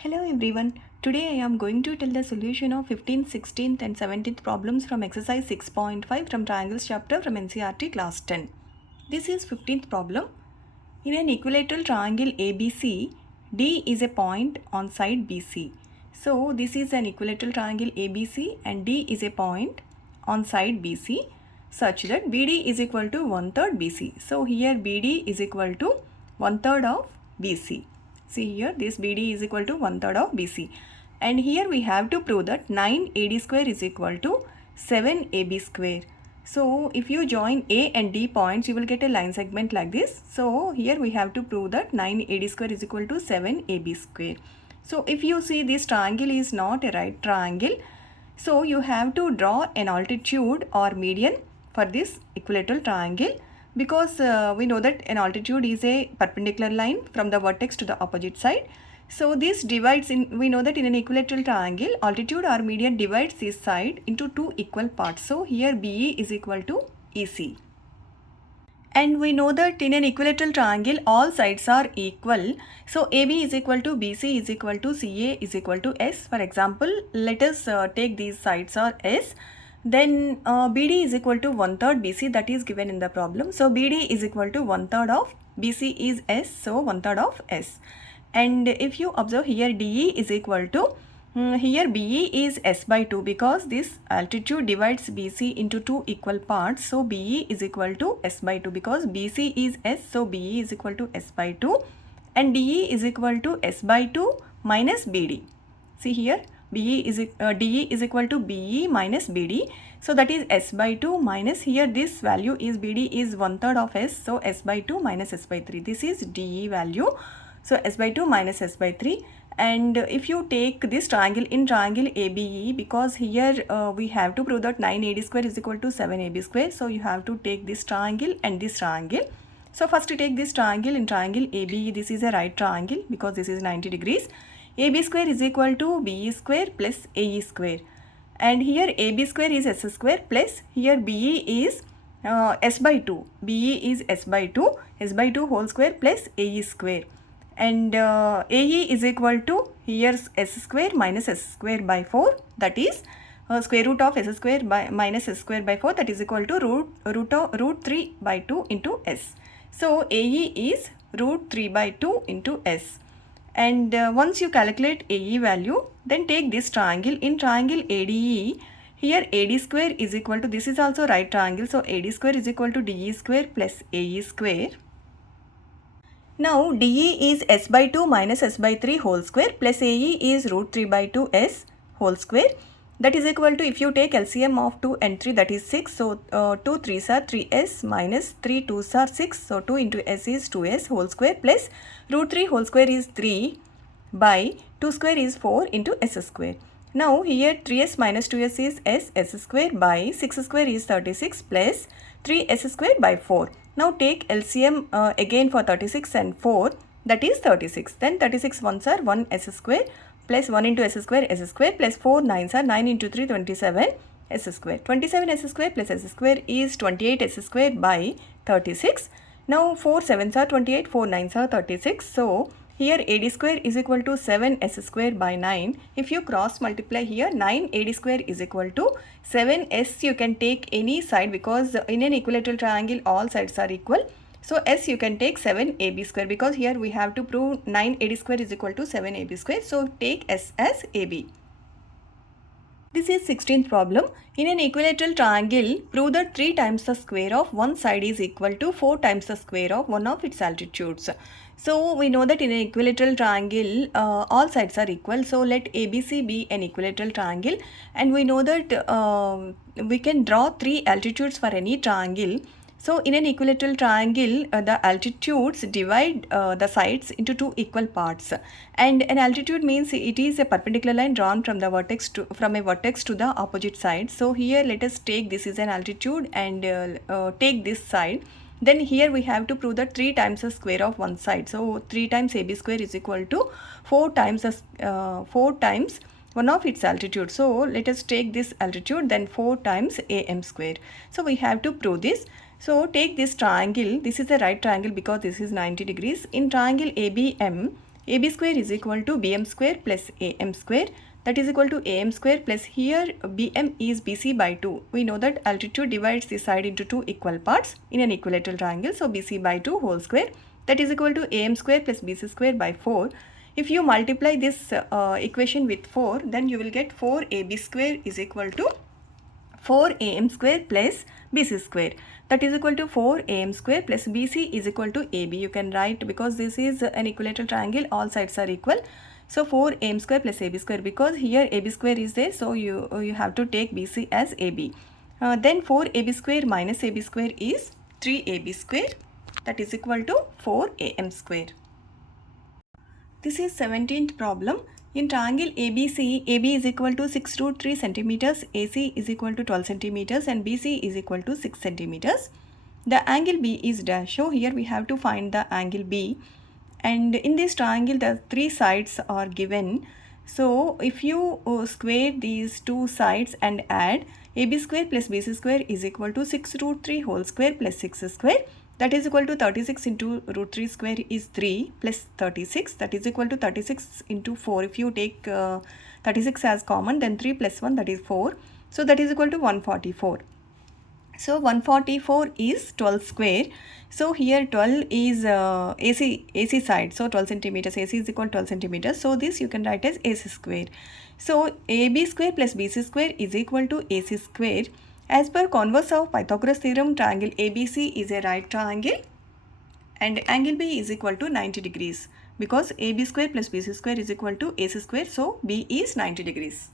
Hello everyone. Today I am going to tell the solution of 15th, 16th and 17th problems from exercise 6.5 from triangles chapter from NCERT class 10. This is 15th problem. In an equilateral triangle ABC, D is a point on side BC. So this is an equilateral triangle ABC and D is a point on side BC such that BD is equal to 1/3 BC. So here BD is equal to 1/3 of BC. See here, this BD is equal to 1/3 of BC. And here we have to prove that 9AD square is equal to 7AB square. So if you join A and D points, you will get a line segment like this. So here we have to prove that 9AD square is equal to 7AB square. So if you see this triangle is not a right triangle, so you have to draw an altitude or median for this equilateral triangle, because we know that an altitude is a perpendicular line from the vertex to the opposite side. So this divides we know that in an equilateral triangle, altitude or median divides this side into two equal parts. So here BE is equal to EC. And we know that in an equilateral triangle, all sides are equal. So AB is equal to BC is equal to CA is equal to S. For example, let us take these sides are S. Then BD is equal to 1/3 BC, that is given in the problem. So BD is equal to 1/3 of BC is S, so 1/3 of S. And if you observe here, DE is equal to here BE is S by 2, because this altitude divides BC into two equal parts. So BE is equal to S by 2, because BC is S, so BE is equal to S by 2. And DE is equal to S by 2 minus BD. See here, DE is equal to BE minus BD. So that is S by 2 minus, here this value is BD is 1/3 of S. So S by 2 minus S by 3. This is DE value. So S by 2 minus S by 3. And if you take this triangle in triangle ABE, because here we have to prove that 9AD square is equal to 7AB square. So you have to take this triangle and this triangle. So first take this triangle in triangle ABE. This is a right triangle because this is 90 degrees. AB square is equal to BE square plus AE square. And here AB square is S square plus here BE is S by 2. BE is S by 2. S by 2 whole square plus AE square. And AE is equal to here S square minus S square by 4, that is square root of S square by minus S square by 4, that is equal to root 3 by 2 into S. So AE is root 3 by 2 into S. And once you calculate AE value, then take this triangle in triangle ADE. Here AD square is equal to, this is also right triangle, so AD square is equal to DE square plus AE square. Now DE is S by 2 minus S by 3 whole square plus AE is root 3 by 2 S whole square. That is equal to, if you take LCM of 2 and 3, that is 6. So 2 3s are 3S minus 3 2s are 6. So 2 into S is 2S whole square plus root 3 whole square is 3 by 2 square is 4 into S square. Now here 3S minus 2S is S square by 6 square is 36 plus 3S square by 4. Now take LCM again for 36 and 4, that is 36. Then 36 ones are 1 S square plus 1 into S square plus 4 9s are 9 into 3 27 S square. 27 S square plus S square is 28 S square by 36. Now 4 7s are 28, 4 9s are 36. So here AD square is equal to 7 S square by 9. If you cross multiply here, 9 AD square is equal to 7 S. You can take any side, because in an equilateral triangle all sides are equal. So S you can take 7 AB square, because here we have to prove 9 AD square is equal to 7 AB square. So take S as AB. This is 16th problem. In an equilateral triangle, prove that 3 times the square of one side is equal to 4 times the square of one of its altitudes. So we know that in an equilateral triangle, all sides are equal. So let ABC be an equilateral triangle, and we know that we can draw 3 altitudes for any triangle. So in an equilateral triangle, the altitudes divide the sides into two equal parts. And an altitude means it is a perpendicular line drawn from the vertex to the opposite side. So here let us take this is an altitude and take this side. Then here we have to prove that 3 times the square of one side. So 3 times AB square is equal to 4 times one of its altitude. So let us take this altitude, then 4 times AM square. So we have to prove this. So take this triangle. This is a right triangle because this is 90 degrees. In triangle ABM, AB square is equal to BM square plus AM square, that is equal to AM square plus here BM is BC by 2. We know that altitude divides the side into two equal parts in an equilateral triangle. So BC by 2 whole square, that is equal to AM square plus BC square by 4. If you multiply this equation with 4, then you will get 4AB square is equal to 4AM square plus BC square, that is equal to 4AM square plus BC is equal to AB. You can write, because this is an equilateral triangle, all sides are equal. So 4AM square plus AB square, because here AB square is there, so you have to take BC as AB. Then 4AB square minus AB square is 3AB square, that is equal to 4AM square. This is 17th problem. In triangle ABC, AB is equal to 6 root 3 centimeters, AC is equal to 12 centimeters and BC is equal to 6 centimeters. The angle B is dash. So here we have to find the angle B. And in this triangle, the three sides are given. So if you square these two sides and add, AB square plus BC square is equal to 6 root 3 whole square plus 6 square. That is equal to 36 into root 3 square is 3 plus 36, that is equal to 36 into 4. If you take 36 as common, then 3 plus 1, that is 4. So that is equal to 144. So 144 is 12 square. So here 12 is AC side. So 12 centimeters. AC is equal to 12 centimeters. So this you can write as AC square. So AB square plus BC square is equal to AC square. As per converse of Pythagoras theorem, triangle ABC is a right triangle and angle B is equal to 90 degrees, because AB square plus BC square is equal to AC square. So B is 90 degrees.